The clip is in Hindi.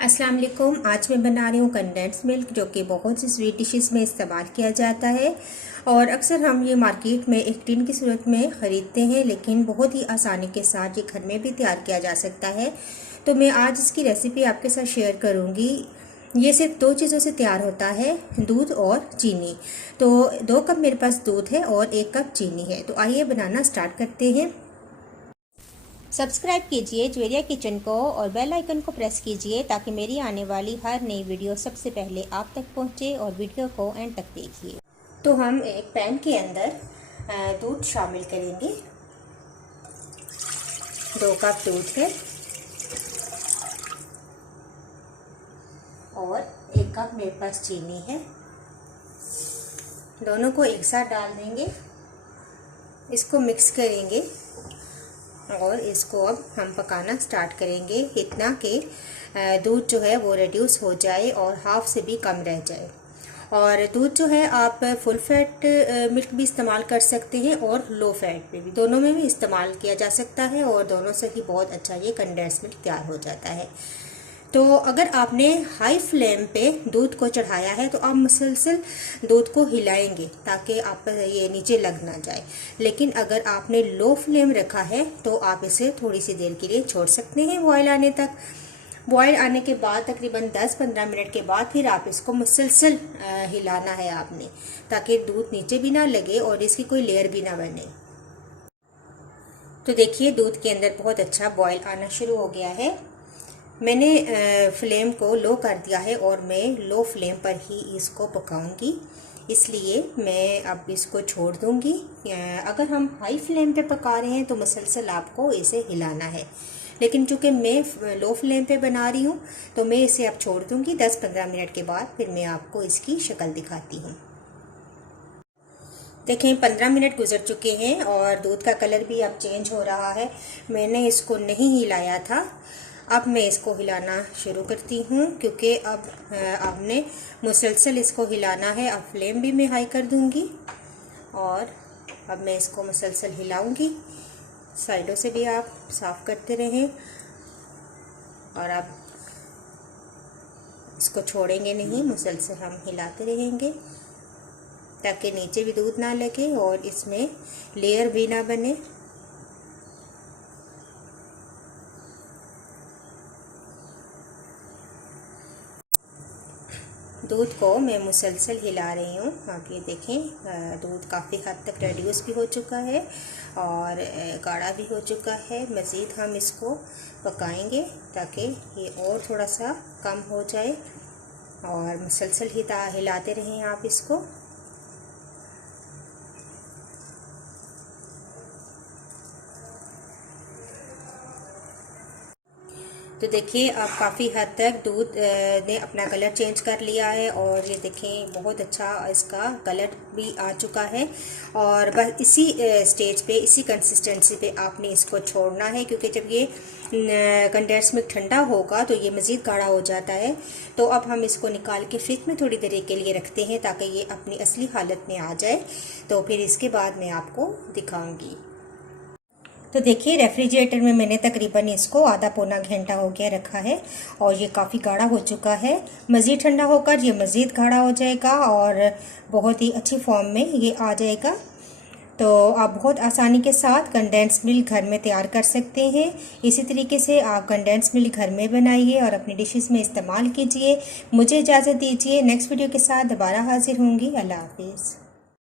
अस्सलाम वालेकुम। आज मैं बना रही हूँ कंडेंस मिल्क, जो कि बहुत सी स्वीट डिशेस में इस्तेमाल किया जाता है और अक्सर हम ये मार्केट में एक टिन की सूरत में ख़रीदते हैं, लेकिन बहुत ही आसानी के साथ ये घर में भी तैयार किया जा सकता है। तो मैं आज इसकी रेसिपी आपके साथ शेयर करूँगी। ये सिर्फ दो चीज़ों से तैयार होता है, दूध और चीनी। तो 2 कप मेरे पास दूध है और 1 कप चीनी है। तो आइए बनाना स्टार्ट करते हैं। सब्सक्राइब कीजिए ज्वेरिया किचन को और बेल आइकन को प्रेस कीजिए ताकि मेरी आने वाली हर नई वीडियो सबसे पहले आप तक पहुंचे, और वीडियो को एंड तक देखिए। तो हम एक पैन के अंदर दूध शामिल करेंगे। 2 कप दूध है और 1 कप मेरे पास चीनी है। दोनों को एक साथ डाल देंगे, इसको मिक्स करेंगे और इसको अब हम पकाना स्टार्ट करेंगे इतना कि दूध जो है वो रिड्यूस हो जाए और हाफ से भी कम रह जाए। और दूध जो है आप फुल फैट मिल्क भी इस्तेमाल कर सकते हैं और लो फैट पे भी, दोनों में भी इस्तेमाल किया जा सकता है और दोनों से ही बहुत अच्छा ये कंडेंस मिल्क तैयार हो जाता है। तो अगर आपने हाई फ्लेम पे दूध को चढ़ाया है तो आप मुसलसल दूध को हिलाएंगे ताकि आप ये नीचे लग ना जाए। लेकिन अगर आपने लो फ्लेम रखा है तो आप इसे थोड़ी सी देर के लिए छोड़ सकते हैं बॉयल आने तक। बॉयल आने के बाद तकरीबन 10-15 मिनट के बाद फिर आप इसको मुसलसल हिलाना है आपने, ताकि दूध नीचे भी ना लगे और इसकी कोई लेयर भी ना बने। तो देखिए दूध के अंदर बहुत अच्छा बॉयल आना शुरू हो गया है। मैंने फ्लेम को लो कर दिया है और मैं लो फ्लेम पर ही इसको पकाऊंगी, इसलिए मैं अब इसको छोड़ दूंगी। अगर हम हाई फ्लेम पे पका रहे हैं तो मुसलसल आपको इसे हिलाना है, लेकिन चूंकि मैं लो फ्लेम पे बना रही हूँ तो मैं इसे अब छोड़ दूंगी। 10-15 मिनट के बाद फिर मैं आपको इसकी शक्ल दिखाती हूँ। देखें 15 मिनट गुजर चुके हैं और दूध का कलर भी अब चेंज हो रहा है। मैंने इसको नहीं हिलाया था, अब मैं इसको हिलाना शुरू करती हूँ क्योंकि अब आपने मुसलसल इसको हिलाना है। अब फ्लेम भी मैं हाई कर दूँगी और अब मैं इसको मुसलसल हिलाऊँगी। साइडों से भी आप साफ़ करते रहें और आप इसको छोड़ेंगे नहीं, मुसलसल हम हिलाते रहेंगे ताकि नीचे भी दूध ना लगे और इसमें लेयर भी ना बने। दूध को मैं मुसलसल हिला रही हूँ। आप ये देखें दूध काफ़ी हद तक रिड्यूस भी हो चुका है और गाढ़ा भी हो चुका है। मज़ीद हम इसको पकाएंगे ताकि ये और थोड़ा सा कम हो जाए और मुसलसल हिलाते रहें आप इसको। तो देखिए अब काफ़ी हद तक दूध ने अपना कलर चेंज कर लिया है और ये देखें बहुत अच्छा इसका कलर भी आ चुका है। और बस इसी स्टेज पे, इसी कंसिस्टेंसी पे आपने इसको छोड़ना है, क्योंकि जब ये कंडेंस मिल्क ठंडा होगा तो ये मज़ीद गाढ़ा हो जाता है। तो अब हम इसको निकाल के फ्रिज में थोड़ी देर के लिए रखते हैं ताकि ये अपनी असली हालत में आ जाए। तो फिर इसके बाद मैं आपको दिखाऊँगी। तो देखिए रेफ्रिजरेटर में मैंने तकरीबन इसको आधा पौना घंटा हो गया रखा है और ये काफ़ी गाढ़ा हो चुका है। मज़ीद ठंडा होकर ये मज़ीद गाढ़ा हो जाएगा और बहुत ही अच्छी फॉर्म में ये आ जाएगा। तो आप बहुत आसानी के साथ कंडेंस मिल्क घर में तैयार कर सकते हैं। इसी तरीके से आप कंडेंस मिल्क घर में बनाइए और अपनी डिशेस में इस्तेमाल कीजिए। मुझे इजाज़त दीजिए, नेक्स्ट वीडियो के साथ दोबारा हाजिर होंगी। अल्लाह हाफिज़।